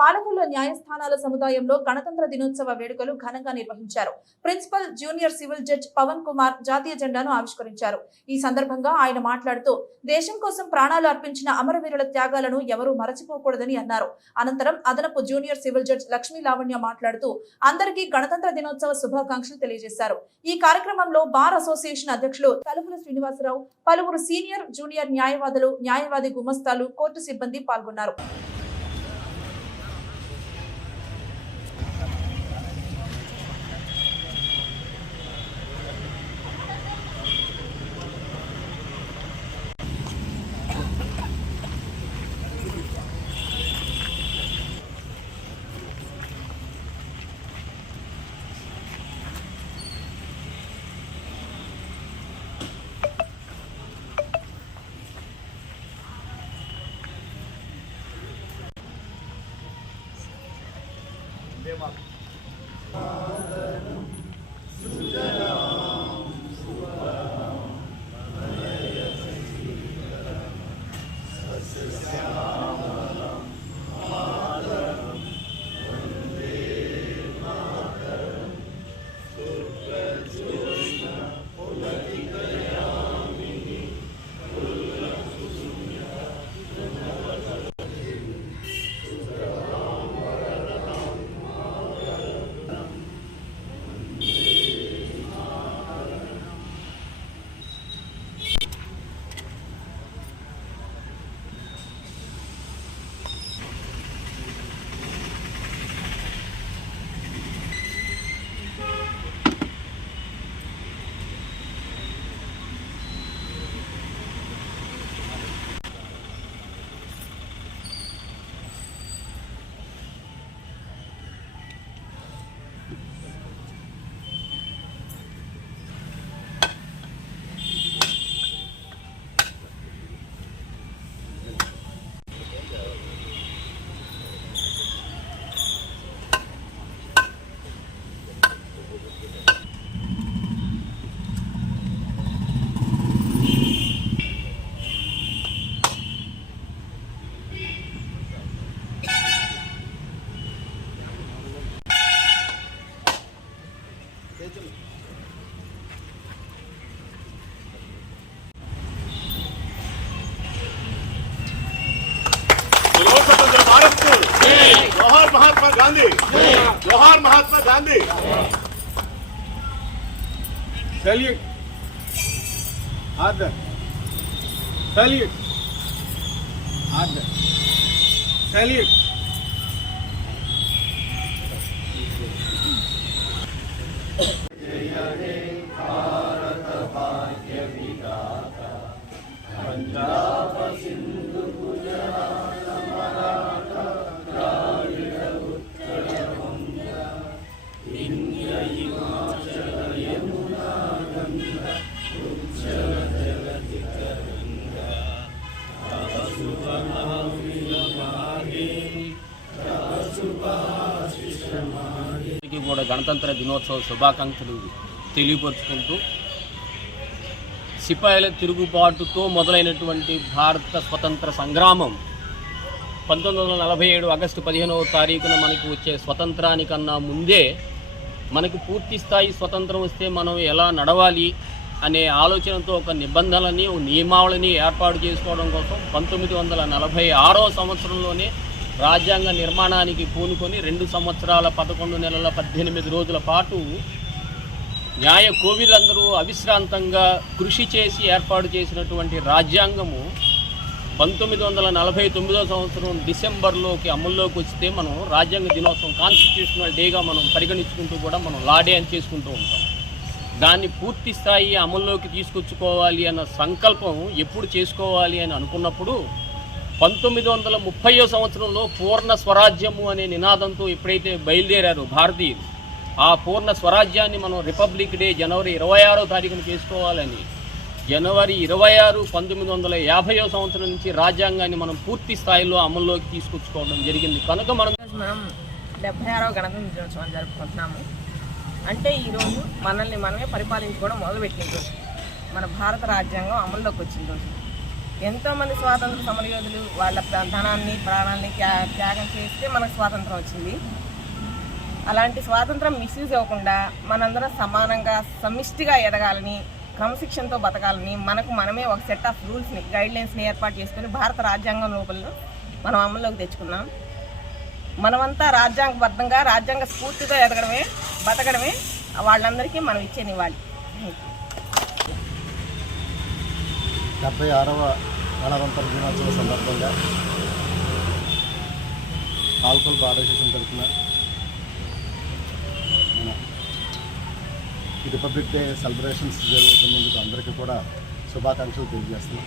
పాలకుల్లో న్యాయస్థానాల సముదాయంలో గణతంత్ర దినోత్సవ వేడుకలు ఘనంగా నిర్వహించారు. Principal junior civil judge Pavan Kumar జాతీయ జెండాను ఆవిష్కరించారు. ఈ సందర్భంగా ఆయన మాట్లాడుతూ దేశం కోసం ప్రాణాలు అర్పించిన అమరవీరుల త్యాగాలను ఎవరూ మరచిపోకూడదని అన్నారు. అనంతరం అదనపు junior civil judge Lakshmi Lavanya మాట్లాడుతూ అందరికీ గణతంత్ర దినోత్సవ శుభాకాంక్షలు తెలియజేశారు. ఈ కార్యక్రమంలో బార్ అసోసియేషన్ అధ్యక్షులు తలుపుల శ్రీనివాసరావు పలువురు సీనియర్ జూనియర్ న్యాయవాదులు న్యాయవాది గుమస్తాలు కోర్టు సిబ్బంది పాల్గొన్నారు. जोहर महात्मा गांधी। जोहर महात्मा गांधी। चलिए। आदर। चलिए। आदर। चलिए। కూడా గణతంత్ర దినోత్సవ శుభాకాంక్షలు తెలియపరుచుకుంటూ సిపాయిల తిరుగుబాటుతో మొదలైనటువంటి భారత స్వతంత్ర సంగ్రామం పంతొమ్మిది వందల నలభై ఏడు ఆగస్టు పదిహేనవ తారీఖున మనకి వచ్చే స్వతంత్రానికన్నా ముందే మనకు పూర్తి స్థాయి స్వతంత్రం వస్తే మనం ఎలా నడవాలి అనే ఆలోచనతో ఒక నిబంధనలని ఒక నియమావళిని ఏర్పాటు చేసుకోవడం కోసం పంతొమ్మిది వందల నలభై ఆరో సంవత్సరంలోనే రాజ్యాంగ నిర్మాణానికి పూనుకొని రెండు సంవత్సరాల పదకొండు నెలల పద్దెనిమిది రోజుల పాటు న్యాయ కోవిలందరూ అవిశ్రాంతంగా కృషి చేసి ఏర్పాటు చేసినటువంటి రాజ్యాంగము పంతొమ్మిది వందల నలభై తొమ్మిదో సంవత్సరం డిసెంబర్లోకి అమల్లోకి వస్తే మనం రాజ్యాంగ దినోత్సవం కాన్స్టిట్యూషనల్ డేగా మనం పరిగణించుకుంటూ కూడా మనం లా డే అని చేసుకుంటూ ఉంటాం. దాన్ని పూర్తి స్థాయి అమల్లోకి తీసుకొచ్చుకోవాలి అన్న సంకల్పం ఎప్పుడు చేసుకోవాలి అని అనుకున్నప్పుడు పంతొమ్మిది వందల ముప్పయో సంవత్సరంలో పూర్ణ స్వరాజ్యము అనే నినాదంతో ఎప్పుడైతే బయలుదేరారు భారతీయులు ఆ పూర్ణ స్వరాజ్యాన్ని మనం రిపబ్లిక్ డే జనవరి ఇరవై ఆరో తారీఖున చేసుకోవాలని జనవరి ఇరవై ఆరు పంతొమ్మిది వందల యాభైవ సంవత్సరం నుంచి రాజ్యాంగాన్ని మనం పూర్తి స్థాయిలో అమల్లోకి తీసుకొచ్చుకోవడం జరిగింది. కనుక మనం మనం డెబ్బై ఆరో గణతంత్ర దినోత్సవం జరుపుకుంటున్నాము. అంటే ఈరోజు మనల్ని మనమే పరిపాలించుకోవడం మొదలుపెట్టిన రోజు. మన భారత రాజ్యాంగం అమల్లోకి వచ్చిన రోజు. ఎంతోమంది స్వాతంత్ర సమరయోధులు వాళ్ళ ధనాన్ని ప్రాణాన్ని త్యా- త్యాగం చేస్తే మనకు స్వాతంత్రం వచ్చింది. అలాంటి స్వాతంత్రం మిస్యూజ్ అవ్వకుండా మనందరం సమానంగా సమిష్టిగా ఎదగాలని క్రమశిక్షణతో బతకాలని మనకు మనమే ఒక సెట్ ఆఫ్ రూల్స్ని గైడ్లైన్స్ని ఏర్పాటు చేసుకుని భారత రాజ్యాంగం లోపల మనం అమల్లోకి తెచ్చుకున్నాం. మనమంతా రాజ్యాంగబద్ధంగా రాజ్యాంగ స్ఫూర్తితో ఎదగడమే బతకడమే వాళ్ళందరికీ మనం ఇచ్చే నివాళి. డెబ్బై ఆరవ గణతంత్ర దినోత్సవ సందర్భంగా పాల్కొల్ భారతదేశం తరఫున రిపబ్లిక్ డే సెలబ్రేషన్స్ జరుగుతున్నందుకు అందరికీ కూడా శుభాకాంక్షలు తెలియజేస్తున్నాం.